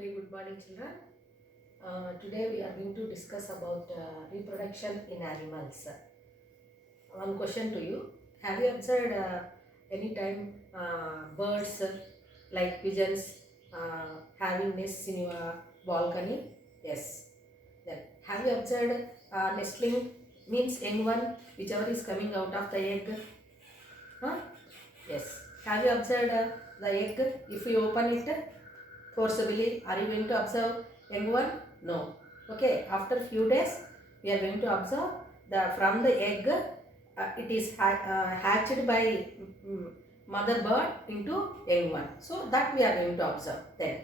Very good morning, children. Today we are going to discuss about reproduction in animals. One question to you: have you observed any time birds like pigeons having nests in your balcony? Yes. Then have you observed nestling means young one, whichever is coming out of the egg? Huh? Yes. Have you observed the egg? If you open it forcibly, are you going to observe young one? No. Okay, after few days we are going to observe the from the egg it is hatched by mother bird into young one. So that we are going to observe. Then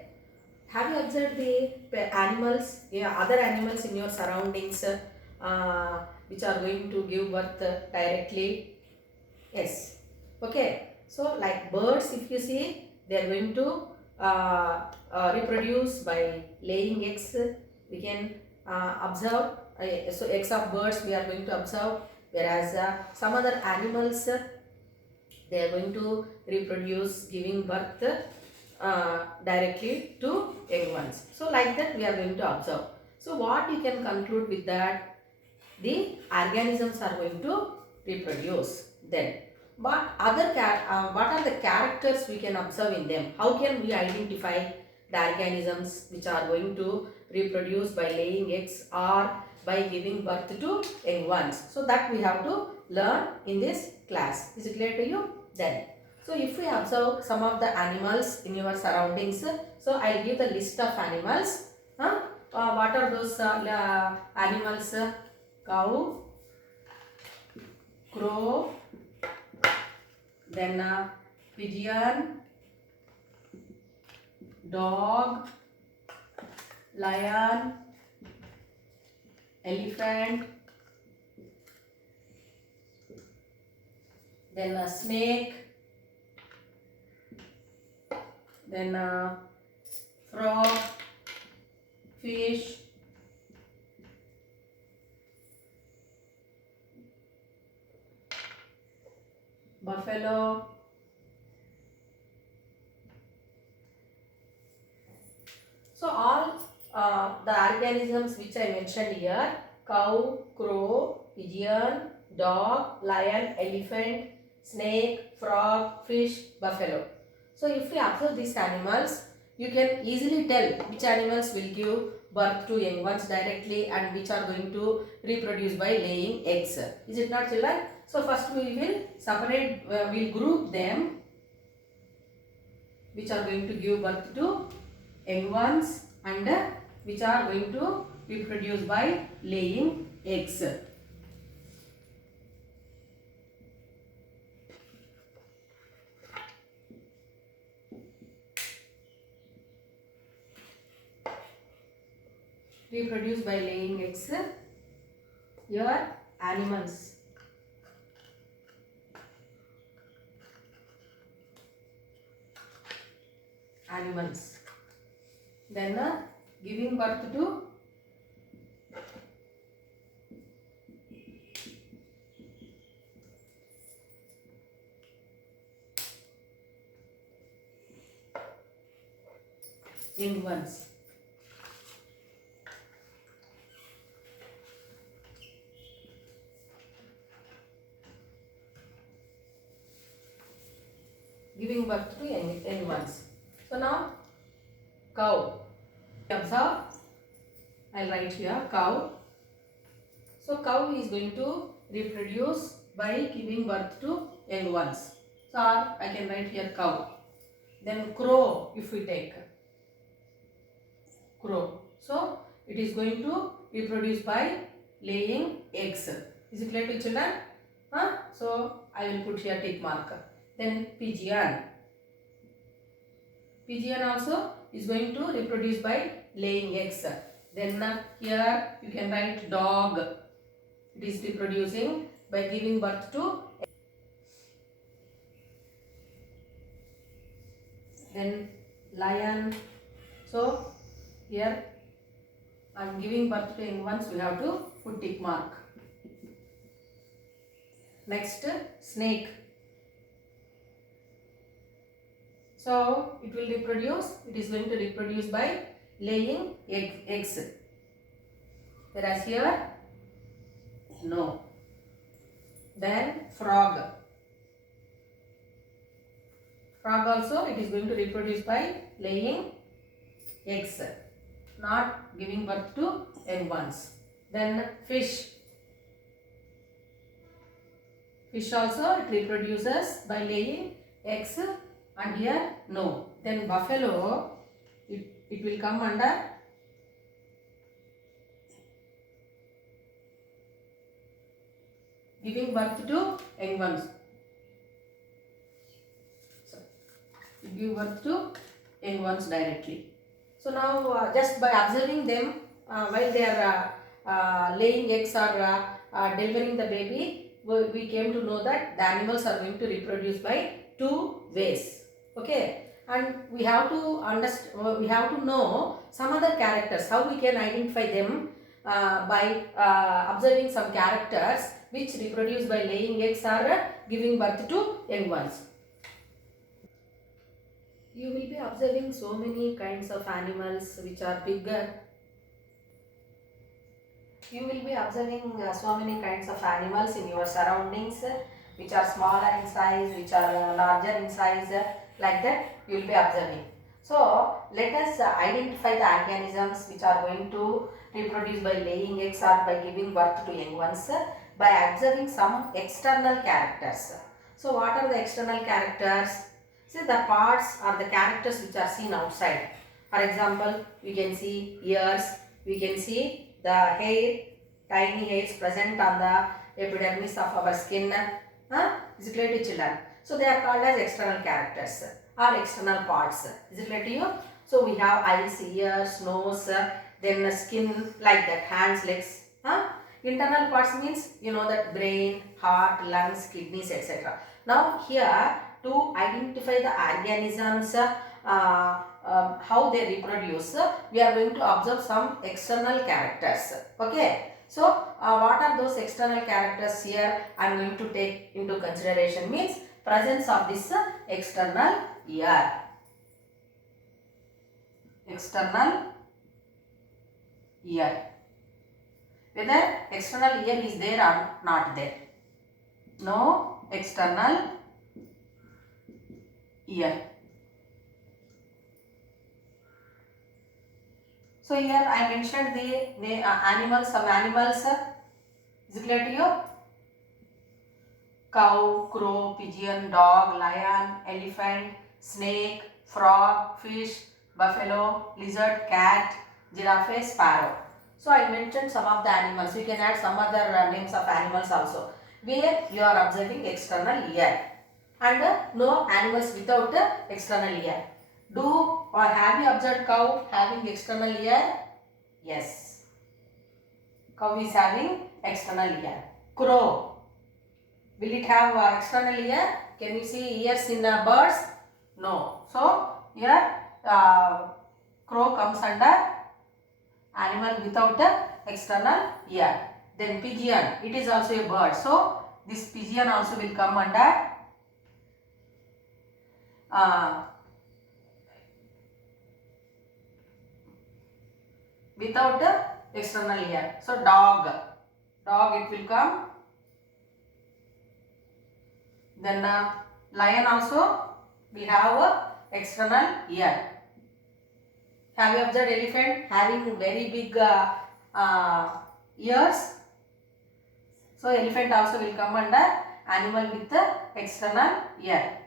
have you observed the animals, other animals in your surroundings which are going to give birth directly? Yes. Okay. So like birds, if you see, they are going to reproduce by laying eggs. We can observe. So eggs of birds we are going to observe. Whereas some other animals, they are going to reproduce giving birth directly to young ones. So like that we are going to observe. So what you can conclude with that? The organisms are going to reproduce. Then what are the characters we can observe in them? How can we identify the organisms which are going to reproduce by laying eggs or by giving birth to young ones? So that we have to learn in this class. Is it clear to you? Then so if we observe some of the animals in your surroundings, so I'll give the list of animals. What are those animals? Cow, crow, then pigeon, dog, lion, elephant, then a snake, then frog, fish, buffalo, so all the organisms which I mentioned here: cow, crow, pigeon, dog, lion, elephant, snake, frog, fish, buffalo. So if we observe these animals, you can easily tell which animals will give birth to young ones directly and which are going to reproduce by laying eggs. Is it not, children? So first we will separate, we will group them which are going to give birth to young ones and which are going to reproduce by laying eggs. Reproduce by laying eggs. Your animals. Then giving birth to young ones. Giving birth to young ones. So now cow. Observe. I'll write here cow. So cow is going to reproduce by giving birth to young ones. So I can write here cow. Then crow, if we take crow. So it is going to reproduce by laying eggs. Is it clear to children? So I will put here tick mark. Then pigeon. Pigeon also is going to reproduce by laying eggs. Then here you can write dog. It is reproducing by giving birth to. Then lion. So here I am giving birth to young ones, we have to put tick mark. Next, snake. So it will reproduce, it is going to reproduce by laying eggs. Whereas here, no. Then frog. Frog also it is going to reproduce by laying eggs, not giving birth to young ones. Then fish. Fish also it reproduces by laying eggs, and here no. Then buffalo it will come under giving birth to young ones. So, it give birth to young ones directly. So now just by observing them while they are laying eggs or delivering the baby, we came to know that the animals are going to reproduce by two ways. Okay, and we have to understand. We have to know some other characters. How we can identify them by observing some characters which reproduce by laying eggs or giving birth to young ones. You will be observing so many kinds of animals which are bigger. You will be observing so many kinds of animals in your surroundings which are smaller in size, which are larger in size, like that you will be observing. So let us identify the organisms which are going to reproduce by laying eggs or by giving birth to young ones by observing some external characters. So what are the external characters? See, the parts are the characters which are seen outside. For example, we can see ears, we can see the hair, tiny hairs present on the epidermis of our skin. Is it clear to children? So they are called as external characters or external parts. Is it clear to you? So we have eyes, ears, nose, then skin, like that, hands, legs. Internal parts means you know that brain, heart, lungs, kidneys, etc. Now here to identify the organisms how they reproduce, we are going to observe some external characters. Okay, so what are those external characters here I am going to take into consideration means presence of this external ear. External ear. Whether external ear is there or not there. No external ear. So here I mentioned the animals, some animals. Is it clear to you? Cow, crow, pigeon, dog, lion, elephant, snake, frog, fish, buffalo, lizard, cat, giraffe, sparrow. So I mentioned some of the animals. You can add some other names of animals also. Where you are observing external ear. And no animals without external ear. Do or have you observed cow having external ear? Yes. Cow is having external ear. Crow. Will it have external ear? Can you see ears in birds? No. So here crow comes under animal without external ear. Then pigeon. It is also a bird. So this pigeon also will come under without external ear. So dog it will come. Then lion also will have external ear. Have you observed elephant having very big ears? So elephant also will come under animal with external ear.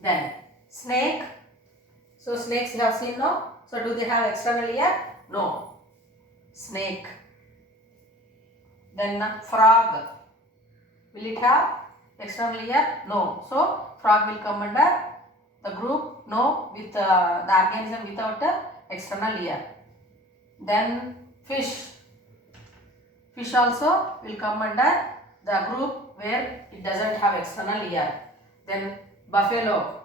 Then snake. So snakes you have seen, no? So do they have external ear? No. Snake. Then frog. Will it have external ear? No. So frog will come under the group no with the organism without external ear. Then fish. Fish also will come under the group where it doesn't have external ear. Then buffalo.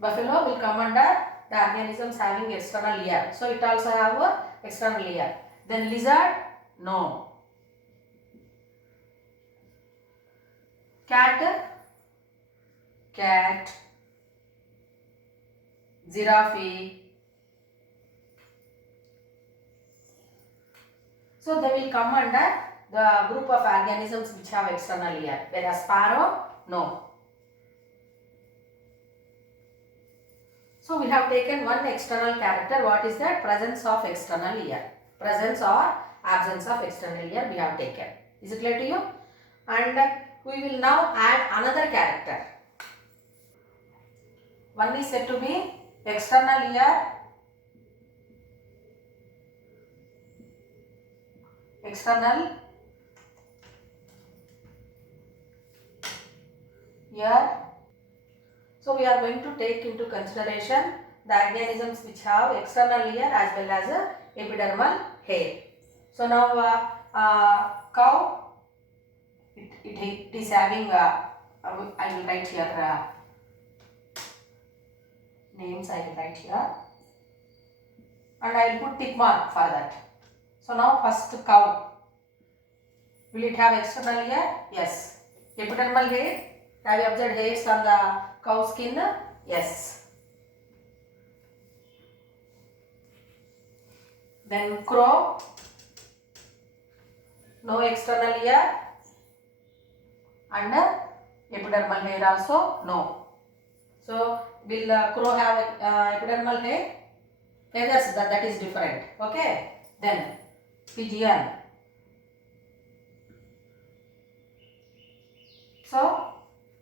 Buffalo will come under the organisms having external ear. So it also have a external ear. Then lizard, no. cat, cat, giraffe. So they will come under the group of organisms which have external ear, whereas sparrow, no. So we have taken one external character. What is that? Presence of external ear. Presence or absence of external ear we have taken. Is it clear to you? And we will now add another character. One is said to be external ear, external ear. So we are going to take into consideration the organisms which have external ear as well as epidermal hair. So now cow, it is having I will write here names. I will write here and I will put tick mark for that. So now first cow, will it have external ear? Yes. Epidermal hair, have you observed hairs on the cow skin? Yes. Then crow, no external ear and epidermal hair also no. So will crow have epidermal hair? Feathers, that is different. Okay. Then pigeon. So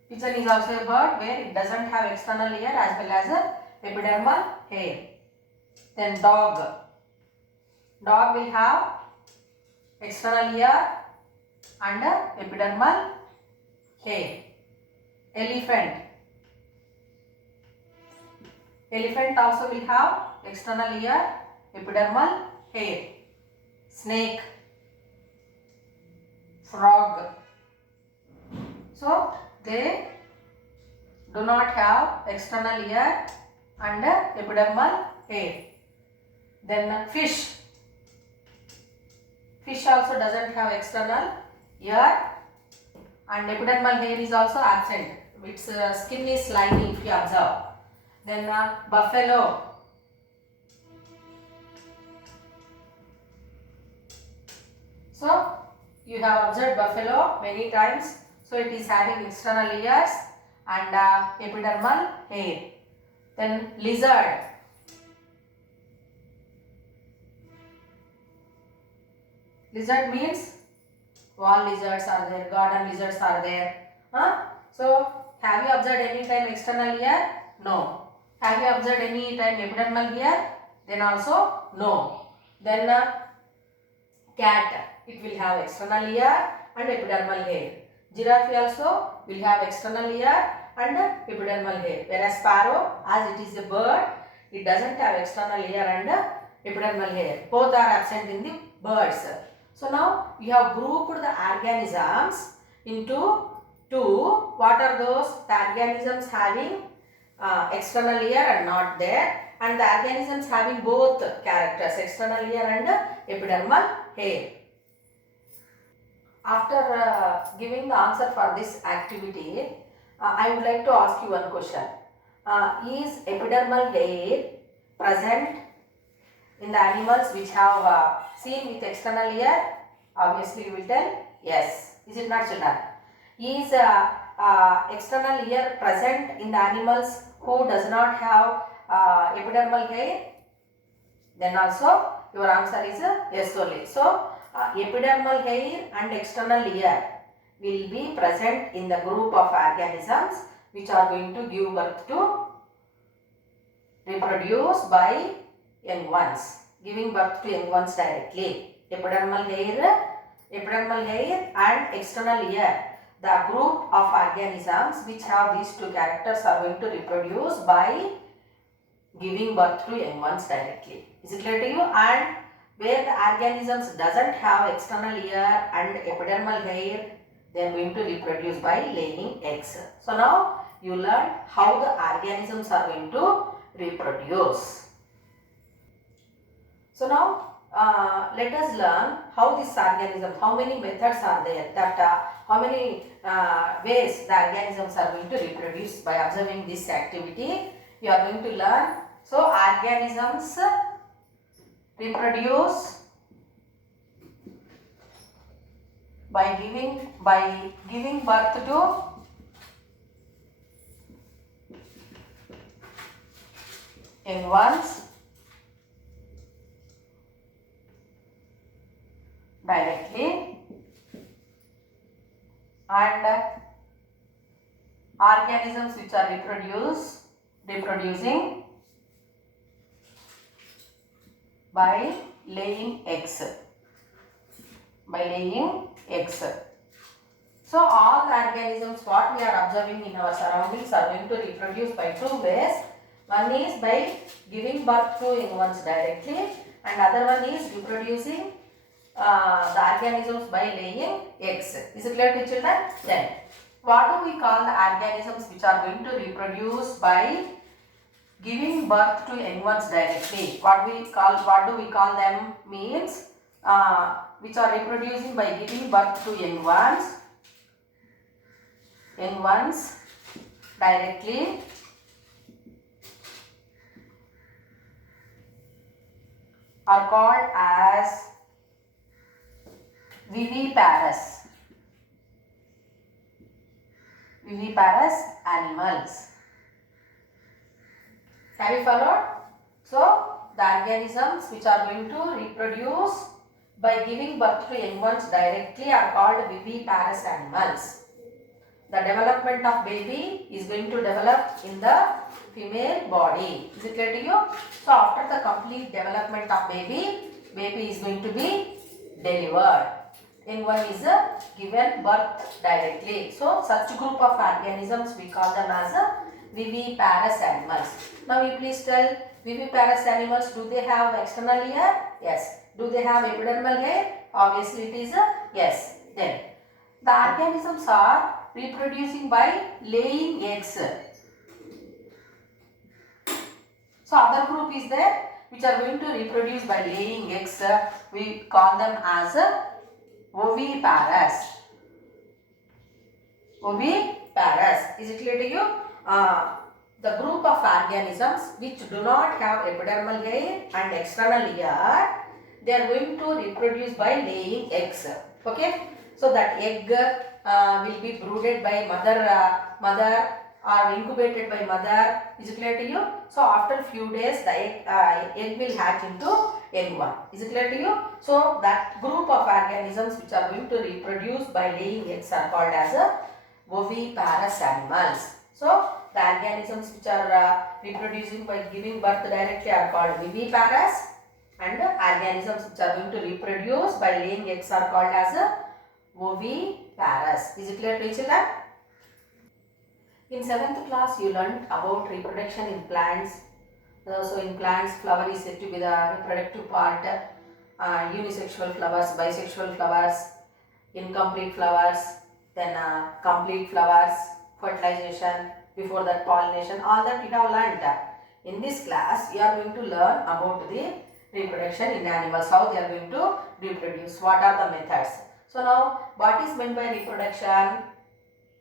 pigeon is also a bird where it doesn't have external ear as well as epidermal hair. Then dog. Dog will have external ear and epidermal hair. Elephant. Elephant also will have external ear, epidermal hair. Snake. Frog. So they do not have external ear and epidermal hair. Then fish. Fish also doesn't have external ear and epidermal hair is also absent. Its skin is slimy if you observe. Then buffalo. So you have observed buffalo many times. So it is having external ears and epidermal hair. Then lizard. Lizard means wall lizards are there, garden lizards are there. So have you observed any time external ear? No. Have you observed any time epidermal hair? Then also no. Then cat, it will have external ear and epidermal hair. Giraffe also will have external ear and epidermal hair. Whereas sparrow, as it is a bird, it doesn't have external ear and epidermal hair. Both are absent in the birds. So now we have grouped the organisms into two. What are those? The organisms having external ear and not there, and the organisms having both characters, external ear and epidermal hair. After giving the answer for this activity, I would like to ask you one question. Is epidermal hair present in the animals which have seen with external ear? Obviously you will tell yes. Is it not, children? Is external ear present in the animals who does not have epidermal hair? Then also your answer is yes only. So epidermal hair and external ear will be present in the group of organisms which are going to give birth to, reproduce by young ones, giving birth to young ones directly. Epidermal hair and external ear, the group of organisms which have these two characters are going to reproduce by giving birth to young ones directly. Is it clear to you? And where the organisms doesn't have external ear and epidermal hair, they are going to reproduce by laying eggs. So now you learn how the organisms are going to reproduce. So now let us learn how this organism, how many methods are there, that how many ways the organisms are going to reproduce by observing this activity. You are going to learn. So organisms reproduce by giving birth to young ones directly, and organisms which are reproducing by laying eggs. So all the organisms what we are observing in our surroundings are going to reproduce by two ways. One is by giving birth to young ones directly, and other one is reproducing the organisms by laying eggs. Is it clear to children? Then what do we call the organisms which are going to reproduce by giving birth to young ones directly? What do we call them? Means which are reproducing by giving birth to young ones directly are called as viviparous animals. Have you followed? So the organisms which are going to reproduce by giving birth to young ones directly are called viviparous animals. The development of baby is going to develop in the female body. Is it clear to you? So after the complete development of baby is going to be delivered. Young one is given birth directly. So such group of organisms we call them as viviparous animals. Now you please tell, viviparous animals, do they have external hair? Yes. Do they have epidermal hair? Obviously it is yes. Then the organisms are reproducing by laying eggs. So other group is there which are going to reproduce by laying eggs. We call them as oviparous. Is it clear to you? The group of organisms which do not have epidermal hair and external hair, they are going to reproduce by laying eggs. Okay? So that egg will be brooded by mother or incubated by mother. Is it clear to you? So after few days the egg will hatch into young one. Is it clear to you? So that group of organisms which are going to reproduce by laying eggs are called as oviparous animals. So the organisms which are reproducing by giving birth directly are called viviparous, and organisms which are going to reproduce by laying eggs are called as oviparous. Is it clear to children? In 7th class you learnt about reproduction in plants. So in plants, flower is said to be the reproductive part. Unisexual flowers, bisexual flowers, incomplete flowers, then complete flowers, fertilization, before that pollination, all that we have learnt. In this class, you are going to learn about the reproduction in animals, how they are going to reproduce, what are the methods. So now, what is meant by reproduction?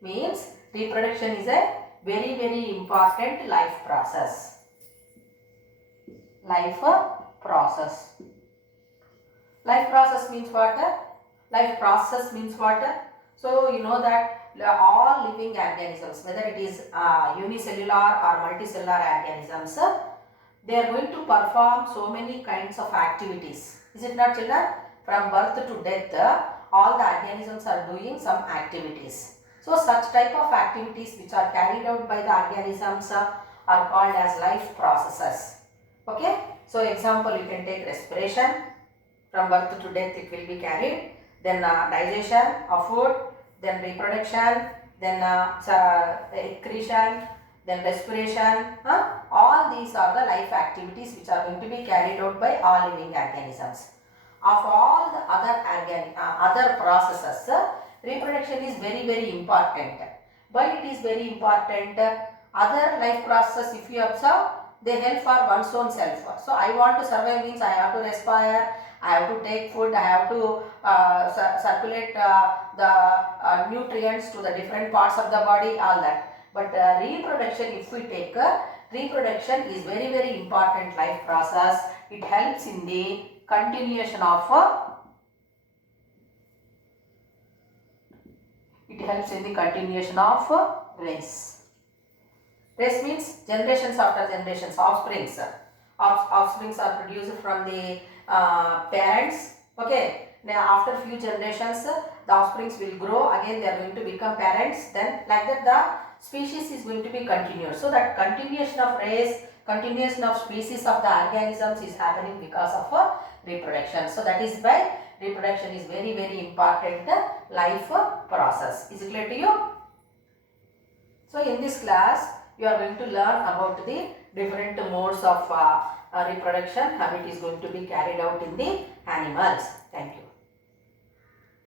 Means reproduction is a very, very important life process. Life process means what? Life process means what? So you know that all living organisms, whether it is unicellular or multicellular organisms, they are going to perform so many kinds of activities. Is it not, children? From birth to death, all the organisms are doing some activities. So such type of activities which are carried out by the organisms are called as life processes. Okay? So example, you can take respiration. From birth to death it will be carried. Then digestion of food, then reproduction, then excretion, then respiration. All these are the life activities which are going to be carried out by all living organisms. Of all the other processes, reproduction is very, very important. Why it is very important? Other life processes, if you observe, they help for one's own self. So I want to survive means I have to respire, I have to take food, I have to circulate the nutrients to the different parts of the body, all that. But reproduction, if we take reproduction is very important life process. It helps in the continuation of race. Race means generations after generations, offsprings. Offsprings are produced from the parents. Okay. Now after few generations, the offsprings will grow. Again, they are going to become parents. Then like that, the species is going to be continued. So that continuation of race, continuation of species of the organisms is happening because of reproduction. So that is why reproduction is very important life process. Is it clear to you? So in this class, you are going to learn about the different modes of reproduction, how it is going to be carried out in the animals. Thank you.